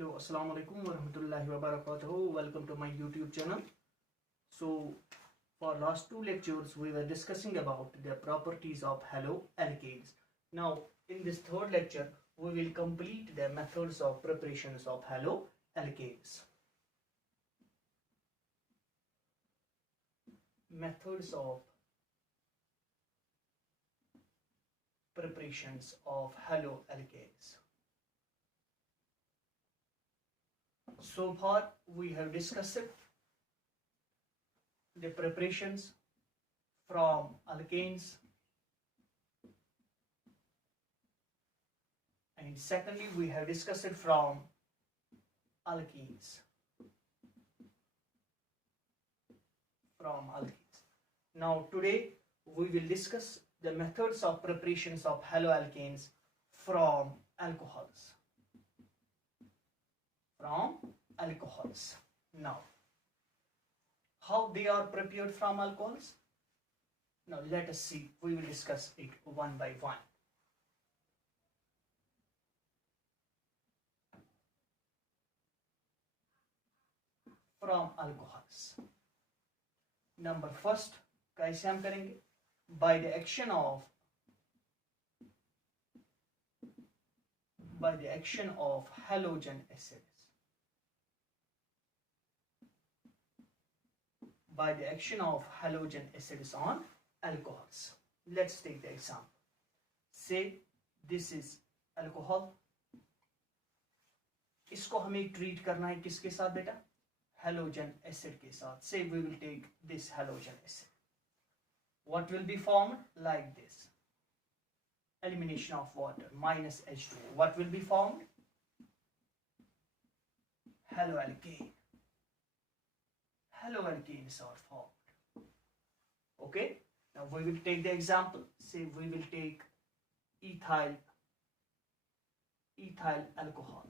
Hello, assalamu alaikum wa rahmatullahi wa barakatuhu. Welcome to my YouTube channel. So, for last two lectures, we were discussing about the properties of haloalkanes. Now, in this third lecture, we will complete the methods of preparations of haloalkanes. Methods of preparations of haloalkanes. So far, we have discussed the preparations from alkanes, and secondly, we have discussed it from alkenes. Now, today we will discuss the methods of preparations of haloalkanes from alcohols. Now, how they are prepared from alcohols? Now, let us see. We will discuss it one by one. From alcohols. Number first, कैसे हम करेंगे? By the action of halogen acids. By the action of halogen acids on alcohols. Let's take the example. Say this is alcohol. इसको हमें treat करना है किसके साथ बेटा? Halogen acid के साथ. Say we will take this halogen acid. What will be formed? Like this. Elimination of water minus H2O. What will be formed? Haloalkane. Haloalkanes are formed. Okay. Now we will take the example. Say we will take ethyl alcohol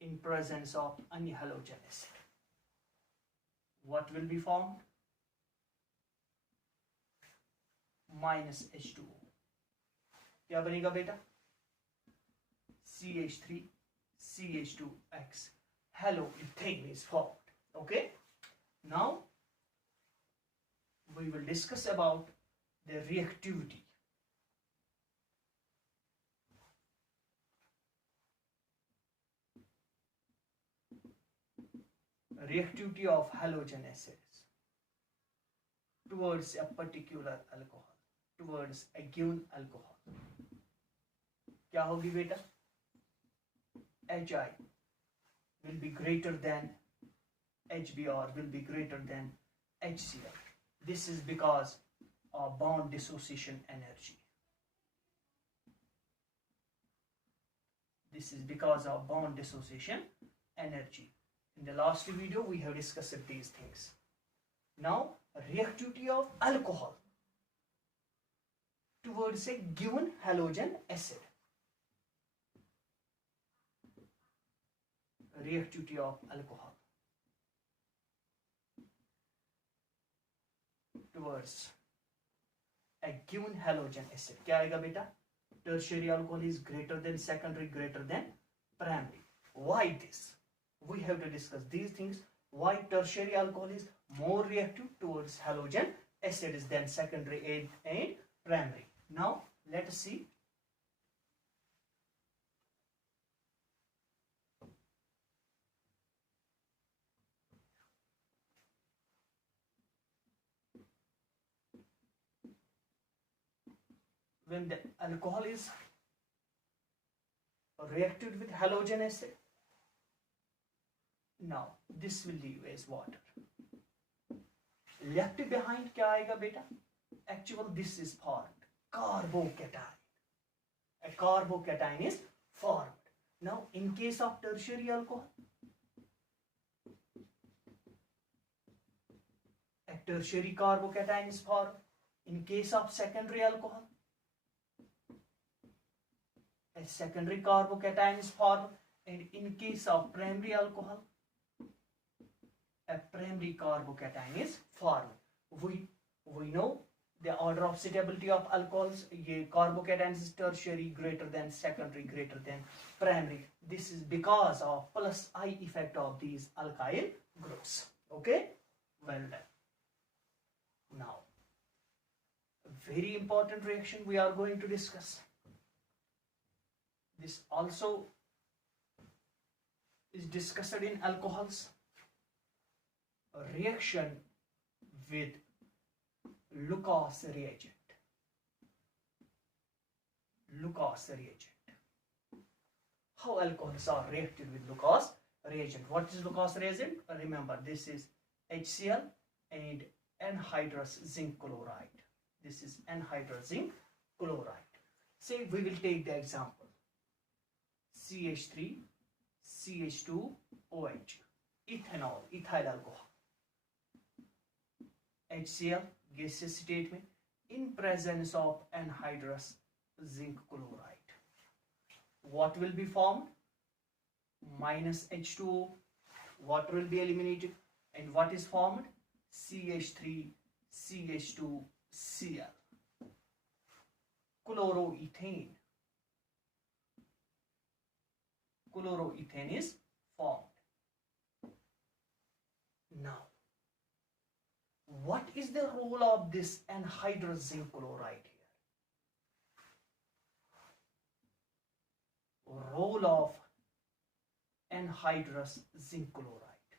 in presence of any halogen acid. What will be formed? Minus H2O. क्या बनेगा बेटा? CH3 CH2X. Haloethane is formed. Okay. Now we will discuss about the reactivity. Reactivity of halogen acids towards a particular alcohol, towards a given alcohol. क्या होगी बेटा? Hi will be greater than HBr, will be greater than HCl. This is because of bond dissociation energy. This is because of bond dissociation energy. In the last video, we have discussed these things. Now, reactivity of alcohol towards a given halogen acid. Reactivity of alcohol towards a given halogen acid. क्या आएगा बेटा? Tertiary alcohol is greater than secondary, greater than primary. Why this? We have to discuss these things. Why tertiary alcohol is more reactive towards halogen acids than secondary and primary. Now let us see. When the alcohol is reacted with halogen acid, now this will leave as water. Left behind क्या आएगा बेटा? Actually this is formed carbocation. A carbocation is formed. Now in case of tertiary alcohol, a tertiary carbocation is formed. In case of secondary alcohol, a secondary carbocation is formed, and in case of primary alcohol, a primary carbocation is formed. We know the order of suitability of alcohols, ये carbocations is tertiary greater than secondary greater than primary. This is because of plus I effect of these alkyl groups. Okay, well done. Now very important reaction we are going to discuss. This also is discussed in alcohols. A reaction with Lucas reagent. Lucas reagent. How alcohols are reacted with Lucas reagent? What is Lucas reagent? Remember, this is HCl and anhydrous zinc chloride. This is anhydrous zinc chloride. Say we will take the example CH3 CH2 OH, ethanol, ethyl alcohol. HCl gaseous state में in presence of anhydrous zinc chloride, what will be formed? Minus H2O. Water will be eliminated, and what is formed? CH3 CH2 Cl, chloroethane. Chloroethane is formed. Now, what is the role of this anhydrous zinc chloride here? Role of anhydrous zinc chloride.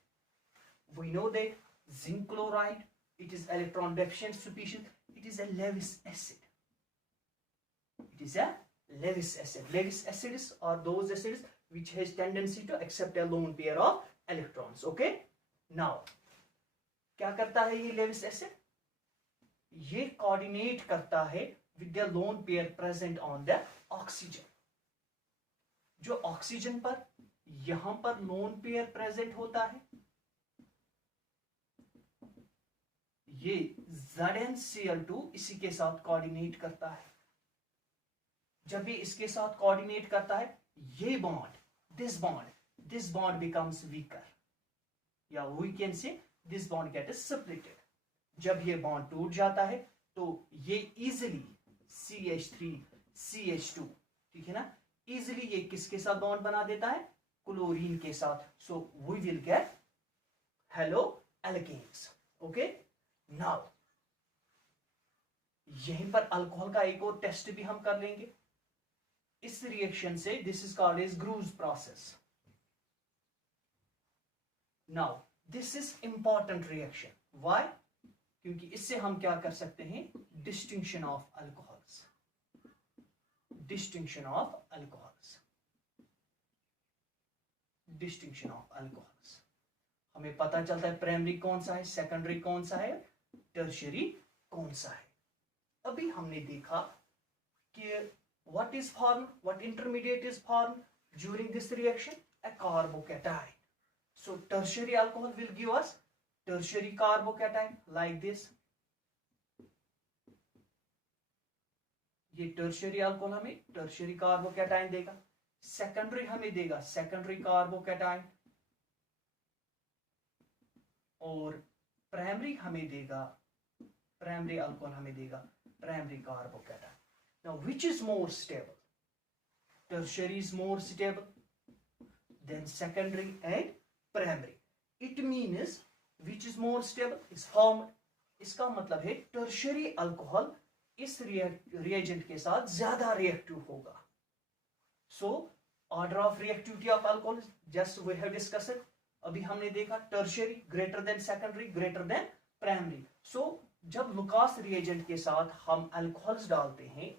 We know that zinc chloride, it is electron deficient species. It is a Lewis acid. It is a Lewis acid. Lewis acids are those acids which has tendency to accept a lone pair of electrons. Okay. Now, क्या करता है ये Lewis acid? ये coordinate करता है with the lone pair present on the oxygen. जो oxygen पर यहां पर लोन पेयर प्रेजेंट होता है, ये ZnCl2 इसी के साथ कोऑर्डिनेट करता है. जब ये इसके साथ कोऑर्डिनेट करता है, ये bond, this bond becomes weaker, या we can say this bond gets separated. जब ये बॉन्ड टूट जाता है तो ये इजिली CH3 CH2, ठीक है ना, इजिली ये किसके साथ बॉन्ड बना देता है? क्लोरीन के साथ. So we will get halo alkanes. Okay. Now यहीं पर अल्कोहल का एक और टेस्ट भी हम कर लेंगे. इस रिएक्शन से, दिस इज कॉल्ड एज ग्रूज process. Now this is important reaction. Why? क्योंकि इससे हम क्या कर सकते हैं? Distinction of alcohols. Distinction of alcohols. Distinction of alcohols. हमें पता चलता है प्राइमरी कौन सा है, सेकेंडरी कौन सा है, टर्शियरी कौन सा है. अभी हमने देखा कि what is formed, what intermediate is formed during this reaction? A carbocation. So tertiary alcohol will give us tertiary carbocation like this. ये tertiary alcohol हमें tertiary carbocation देगा. Secondary हमें देगा secondary carbocation, और primary हमें देगा, primary alcohol हमें देगा primary carbocation. Now, which is more stable? Tertiary is more stable than secondary and primary. It means which is more stable is formed. इसका मतलब है tertiary alcohol इस reagent के साथ ज्यादा reactive होगा. So, order of reactivity of alcohol is just we have discussed it. अभी हमने देखा tertiary greater than secondary greater than primary. So, जब लुकास reagent के साथ हम alcohols डालते हैं,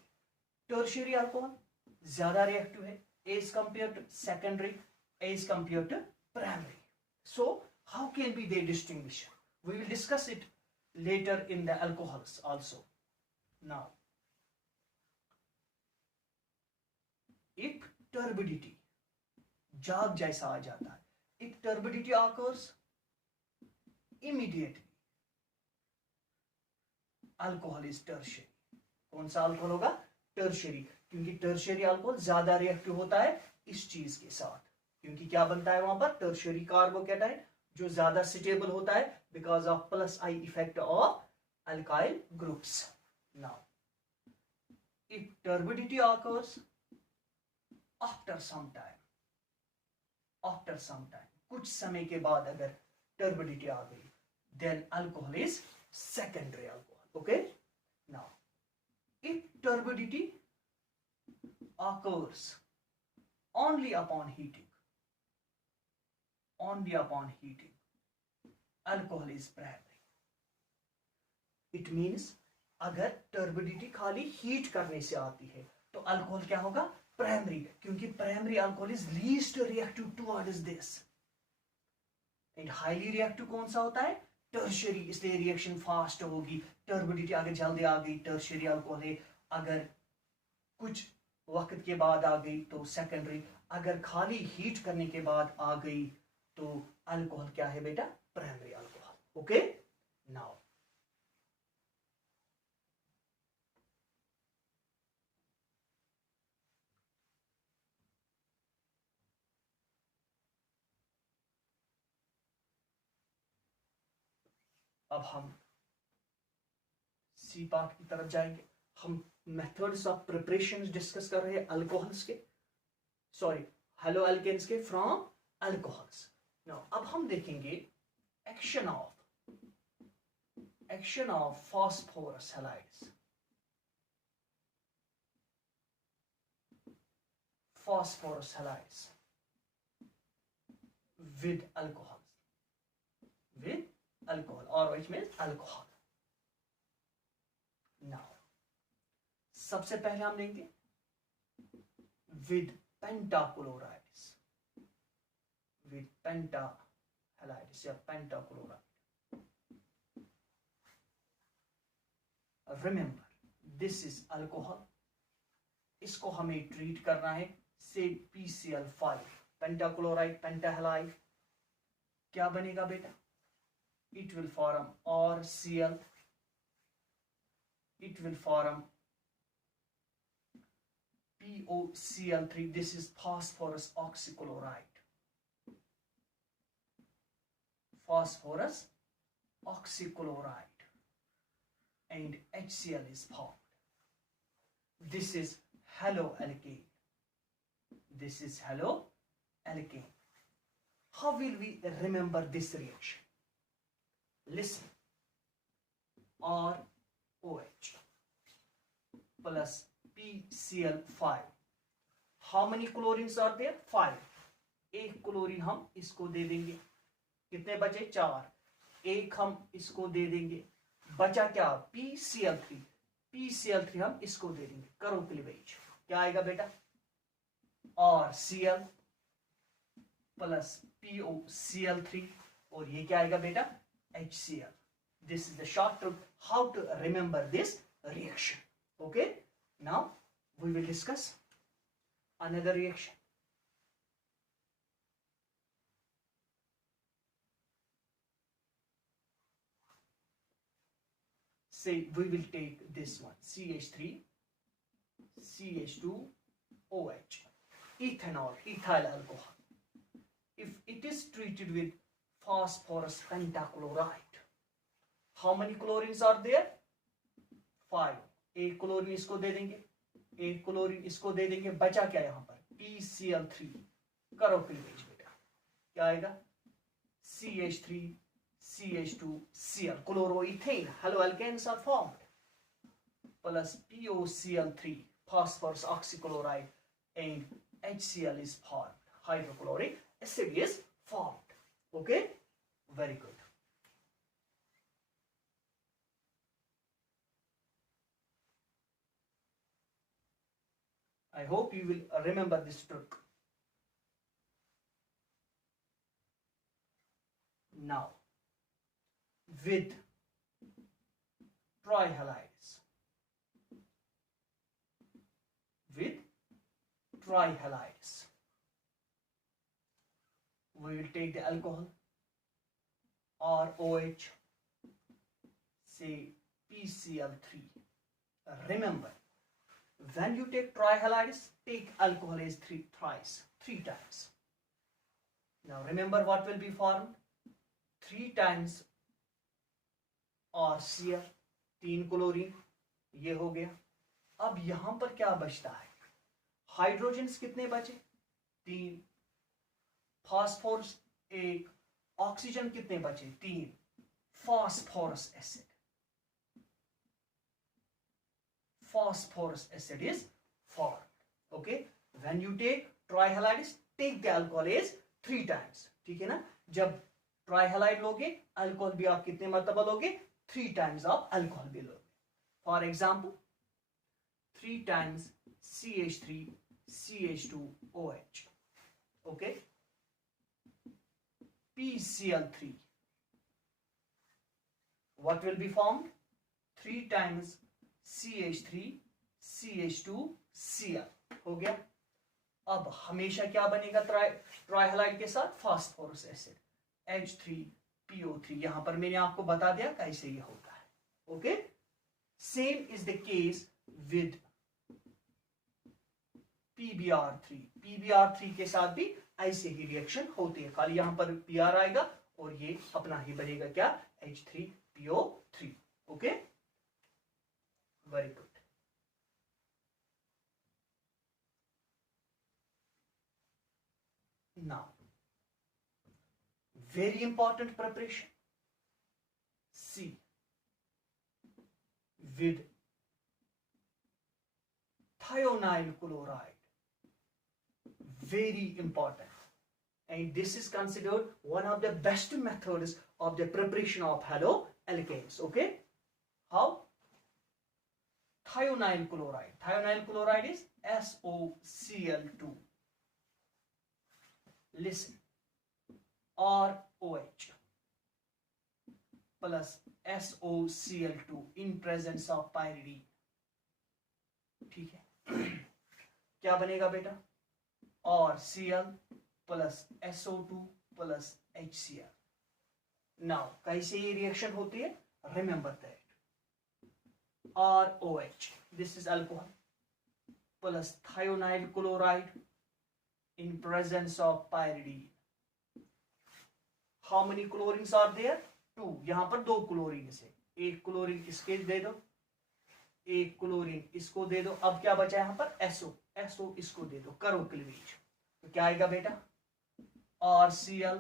tertiary alcohol ज्यादा reactive है as compared to secondary, as compared to primary. So how can be they distinguish? We will discuss it later in the alcohols also. Now, if turbidity जाग जैसा आ जाता है, if turbidity occurs immediately, alcohol is tertiary. कौन सा alcohol होगा? Tertiary. क्योंकि tertiary alcohol ज्यादा reactive होता है इस चीज के साथ, क्योंकि क्या बनता है वहां पर? टर्शियरी कार्बोकेटाइन, जो ज्यादा स्टेबल होता है because of plus I effect of alkyl groups. Now, if turbidity occurs after some time, कुछ समय के बाद अगर turbidity आ गई, then alcohol is secondary alcohol. Okay? Now, if turbidity occurs only upon heating, alcohol is primary. It means अगर turbidity खाली heat करने से आती है तो अल्कोहल क्या होगा? प्राइमरी, क्योंकि primary alcohol is least reactive towards this, and highly reactive कौन सा होता है? टर्शियरी, इसलिए रिएक्शन फास्ट होगी. टर्बिडिटी अगर जल्दी आ गई टर्शियरी अल्कोहल है, अगर कुछ वक्त के बाद आ गई तो सेकेंडरी, अगर खाली हीट करने के बाद आ गई तो अल्कोहल क्या है बेटा? Primary alcohol. ओके, नाउ अब हम सी पार्ट की तरफ जाएंगे. हम मेथड्स ऑफ प्रिपरेशन डिस्कस कर रहे हैं अल्कोहल्स के, सॉरी हेलो एल्केन्स के फ्रॉम अल्कोहल्स. नाउ अब हम देखेंगे action of phosphorus halides. with alcohol, or which means alcohol. Now, सबसे पहले हम लेंगे with pentachlorides, या pentachloride. Remember, this is alcohol. इसको हमें ट्रीट करना है से PCl5, pentachloride, pentahalide. क्या बनेगा बेटा? It will form RCl. It will form POCl3. This is phosphorus oxychloride. And HCl is formed. This is haloalkane. How will we remember this reaction? Listen. ROH plus PCl5. How many chlorines are there? 5. एक chlorine हम इसको दे देंगे. कितने बचे? 4. एक हम इसको दे देंगे. बचा क्या? PCl3 हम इसको दे देंगे. करो क्लीवेज. क्या आएगा बेटा? RCl plus POCl3. और ये क्या आएगा बेटा? HCl. This is the short term how to remember this reaction. Okay, now we will discuss another reaction. Say we will take this one, CH3 CH2OH, ethyl alcohol. If it is treated with phosphorus pentachloride, how many chlorines are there? 5. एक chlorine इसको दे देंगे, एक chlorine इसको दे देंगे. बचा क्या यहां पर? PCl3. करो क्लीवेज बेटा. क्या आएगा? CH3 CH2Cl, chloroethane, haloalkanes are formed, plus POCl3, phosphorus oxychloride, and HCl is formed. Hydrochloric acid is formed. Okay, very good. I hope you will remember this trick. Now, with trihalides, we will take the alcohol ROH, say PCl3. Remember, when you take trihalides, take alcohol as three times. Now remember what will be formed? 3 times RCl, 3 chlorine, ये हो गया। अब यहां पर क्या बचता है, hydrogens कितने बचे, 3, फास्फोरस 1, ऑक्सीजन कितने बचे, 3, phosphorus acid. Phosphorus acid is formed. Okay, when you take trihalide, take the alcohol is 3 times. ठीक है ना, जब ट्राइहलाइड लोगे अल्कोहल भी आप कितने मरतबा लोगे, 3 times आप अल्कोहल भी लोगे. For example 3 times CH3 CH2OH. Okay, PCl3. What will be formed? 3 times CH3 CH2Cl. हो गया. अब हमेशा क्या बनेगा ट्राइहलाइड के साथ, फास्फोरस एसिड, H3PO3. यहां पर मैंने आपको बता दिया कैसे ये होता है. Okay, same is the case with PbR3. PbR3 के साथ भी ऐसे ही रिएक्शन होती है, खाली यहां पर Pr आएगा और ये अपना ही बनेगा क्या, H3PO3. Okay, very good. Now, very important preparation. C with thionyl chloride. Very important. And this is considered one of the best methods of the preparation of haloalkanes. Okay? How? Thionyl chloride. Thionyl chloride is SOCl2. Listen, ROH plus SOCl2 in presence of pyridine. ठीक है, क्या बनेगा बेटा, और Cl plus SO2 plus HCl. Now कैसे ये reaction होती है, remember that ROH, this is alcohol, plus thionyl chloride in presence of pyridine. How many chlorines are there? 2. यहां पर 2 क्लोरीन है, एक क्लोरीन इसके दे दो, एक क्लोरीन इसको दे दो. अब क्या बचा यहां पर, SO इसको दे दो, करो क्लीवेज. तो क्या आएगा बेटा, RCl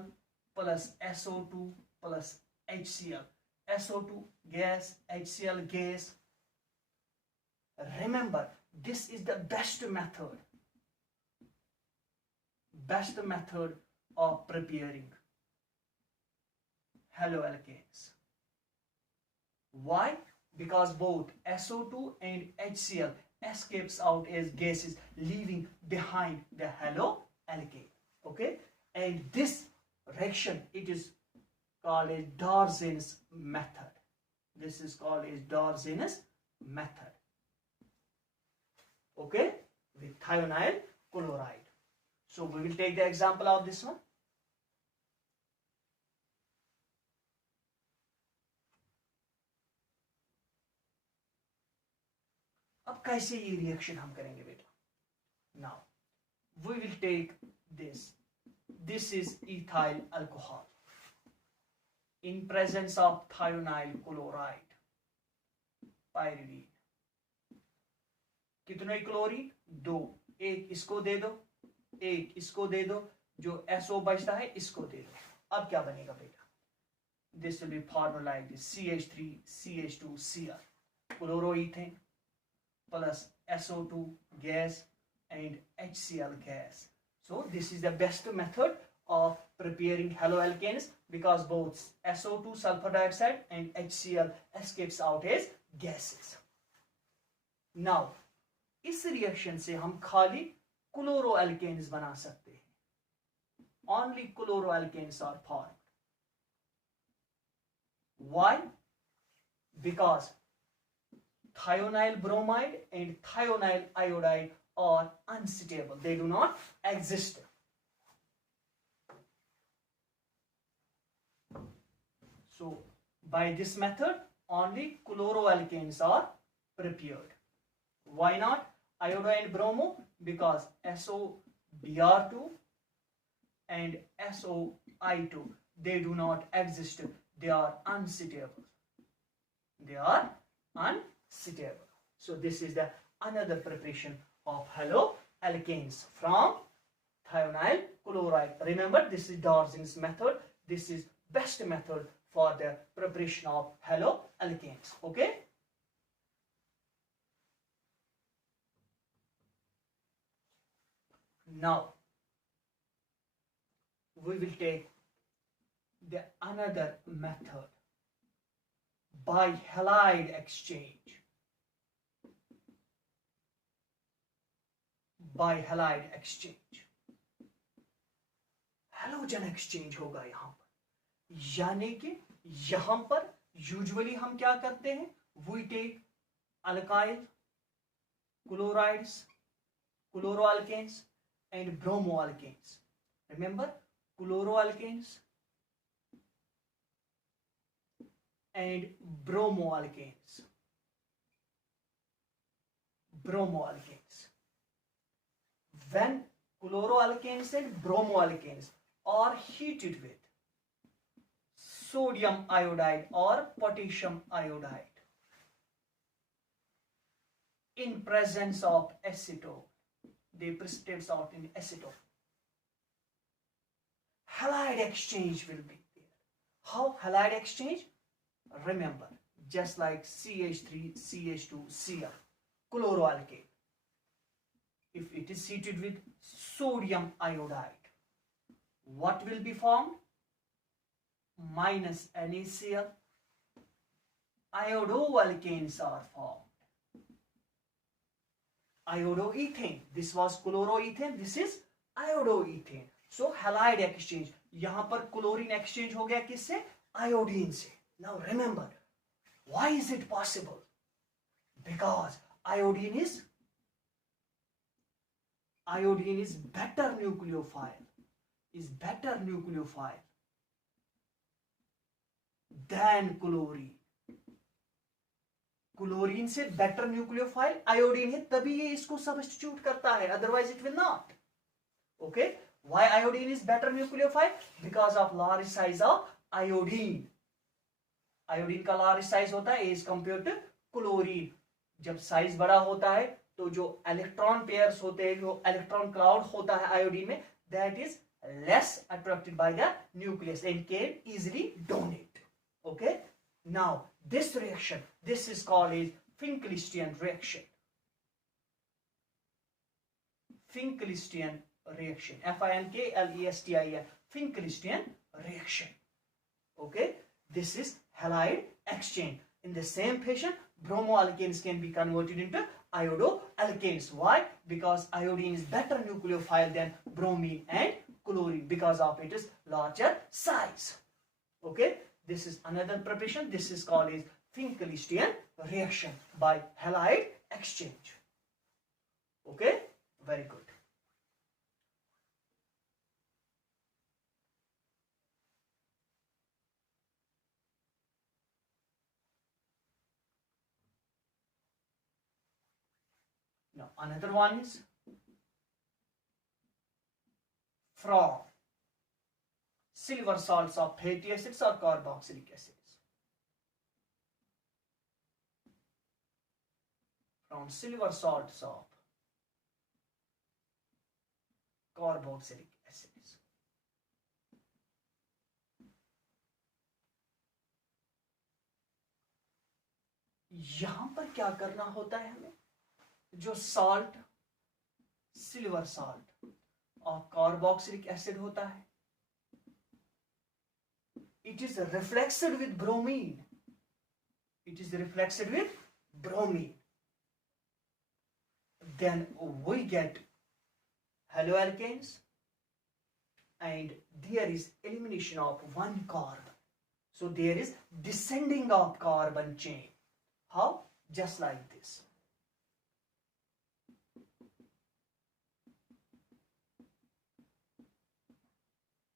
plus SO2 plus HCl. SO2 gas, HCl gas. Remember, this is the best method of preparing haloalkanes. Why? Because both SO2 and HCl escapes out as gases, leaving behind the haloalkane. Okay, and this reaction, it is called as Darzin's method. This is called as Darzin's method. Okay, with thionyl chloride. So we will take the example of this one. अब कैसे ये reaction हम करेंगे बेटा. Now we will take this. This is ethyl alcohol in presence of thionyl chloride, pyridine. कितने chlorine, 2. एक इसको दे दो, एक इसको दे दो, जो SO बचता है इसको दे दो. अब क्या बनेगा बेटा, this will be formula like this, CH3 CH2Cl, chloroethane plus SO2 gas and HCl gas. So this is the best method of preparing haloalkanes because both SO2 sulfur dioxide and HCl escapes out as gases. Now इस reaction से हम खाली क्लोरोअल्केन्स बना सकते हैं. Only chloroalkanes are formed. Why? Because thionyl bromide and thionyl iodide are unstable. They do not exist. So by this method only chloroalkanes are prepared. Why not iodine and bromo? Because SOBr2 and SOI2, they do not exist. They are unstable. They are unstable. So this is the another preparation of haloalkanes from thionyl chloride. Remember, this is Darzin's method. This is best method for the preparation of haloalkanes. Okay. Now we will take the another method by halide exchange. By halide exchange, halogen exchange होगा यहां पर, यानी कि यहां पर usually हम क्या करते हैं, we take alkyl chlorides, chloroalkanes and bromoalkanes. Remember, chloroalkanes and bromoalkanes. When chloroalkanes and bromoalkanes are heated with sodium iodide or potassium iodide in presence of acetone, they precipitate out in acetone. Halide exchange will be there. How halide exchange? Remember, just like CH3, CH2, Cl, chloroalkane. If it is heated with sodium iodide, what will be formed? Minus NaCl. Iodoalkanes are formed. Iodoethane. This was chloroethane. This is iodoethane. So halide exchange. यहाँ पर chlorine exchange हो गया किससे? Iodine से. Now remember, why is it possible? Because iodine is better nucleophile, than chlorine. Chlorine से better nucleophile iodine है, तभी ये इसको सब्स्टिट्यूट करता है, otherwise it will not. Okay, why iodine is better nucleophile? Because of large size of iodine. Iodine का large size होता है एज कंपेयर टू क्लोरीन. जब साइज बड़ा होता है तो जो इलेक्ट्रॉन पेयर्स होते हैं, जो इलेक्ट्रॉन क्लाउड होता है आयोडीन में, that is less attracted by the nucleus and can easily donate. Okay, now this reaction, this is called as Finkelstein reaction. Finkelstein reaction, Finkelstein, Finkelstein reaction. Okay, this is halide exchange. In the same fashion, bromoalkanes can be converted into iodoalkanes. Why? Because iodine is better nucleophile than bromine and chlorine because of its larger size. Okay, this is another preparation. This is called as Finkelstein reaction by halide exchange. Okay, very good. Now another one is from silver salts of fatty acids or carboxylic acids. From silver salts of carboxylic acids. यहां पर क्या करना होता है हमें? जो salt, silver salt और carboxylic acid होता है, it is reflexed with bromine. It is reflexed with bromine. Then we get haloalkanes and there is elimination of one carbon. So there is descending of carbon chain. How? Just like this.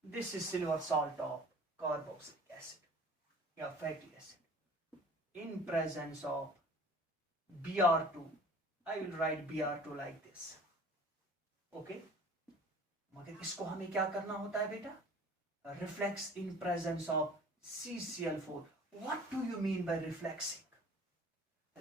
This is silver salt of carboxylic acid, yeah, fatty acid, in presence of Br2. I will write Br2 like this. Okay, मगर इसको हमें क्या करना होता है बेटा? Reflex in presence of CCl4. What do you mean by reflexing?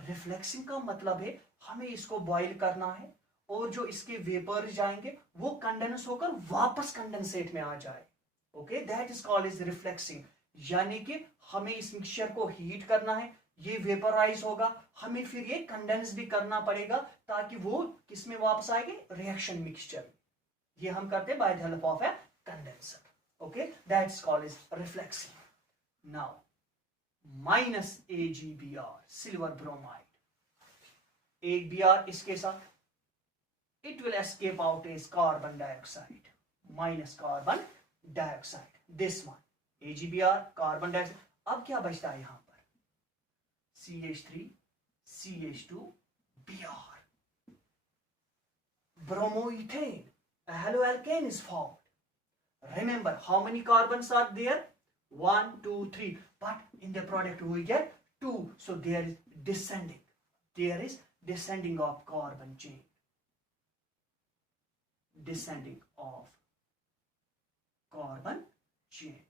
रिफ्लेक्सिंग का मतलब है हमें इसको बॉईल करना है और जो इसके वेपर जाएंगे वो कंडेंस होकर वापस कंडेंसेट में आ जाए। Okay, that is called is refluxing. यानी कि हमें इस मिक्सचर को हीट करना है, ये वेपराइज होगा, हमें फिर ये कंडेंस भी करना पड़ेगा ताकि वो किस में वापस आएंगे, रिएक्शन मिक्सचर में। ये हम करते हैं by the help of a condenser. Okay, that is called is refluxing. Now minus AgBr silver bromide, एक Br इसके साथ, it will escape out as carbon dioxide, minus carbon dioxide, this one AgBr carbon dioxide। अब क्या बचता है यहां पर, CH3 CH2 Br, bromoethane, a haloalkane is formed. Remember how many carbons are there, 1 2 3, but in the product we get 2, so there is descending of carbon chain, descending of carbon chain.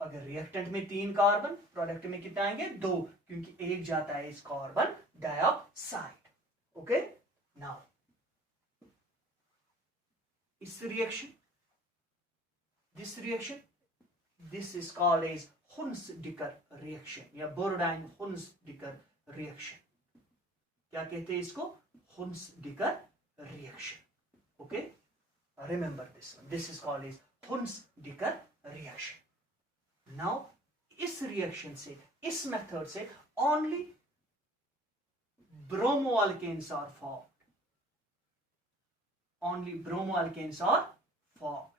अगर reactant में 3 carbon, product में कितने आएंगे, 2, क्योंकि एक जाता है इस कार्बन डाइऑक्साइड। ओके, नाउ इस reaction, this is called as Hunsdiecker reaction या बोर्डाइन-हुन्स-डिकर रिएक्शन। क्या कहते हैं इसको, Hunsdiecker reaction. Okay, remember this is called as Huns-Dicker reaction. Now इस रिएक्शन से, इस मेथड से only bromoalkanes are formed, only bromoalkanes are formed,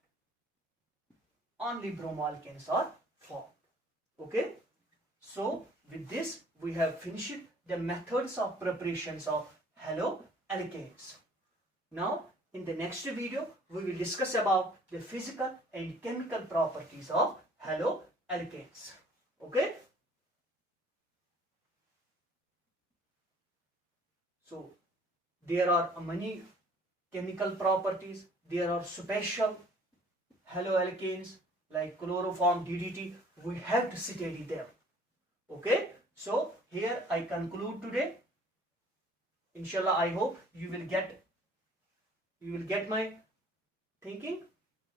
only bromoalkanes are formed. Okay, so with this we have finished the methods of preparations of haloalkanes. Now in the next video we will discuss about the physical and chemical properties of haloalkanes. Okay, so there are many chemical properties, there are special haloalkanes like chloroform, DDT, we have to study them. Okay, so here I conclude today. Inshallah, I hope you will get my thinking,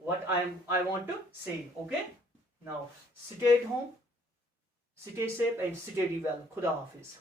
what I want to say. Okay, now stay at home, stay safe and stay well. Khuda Hafiz.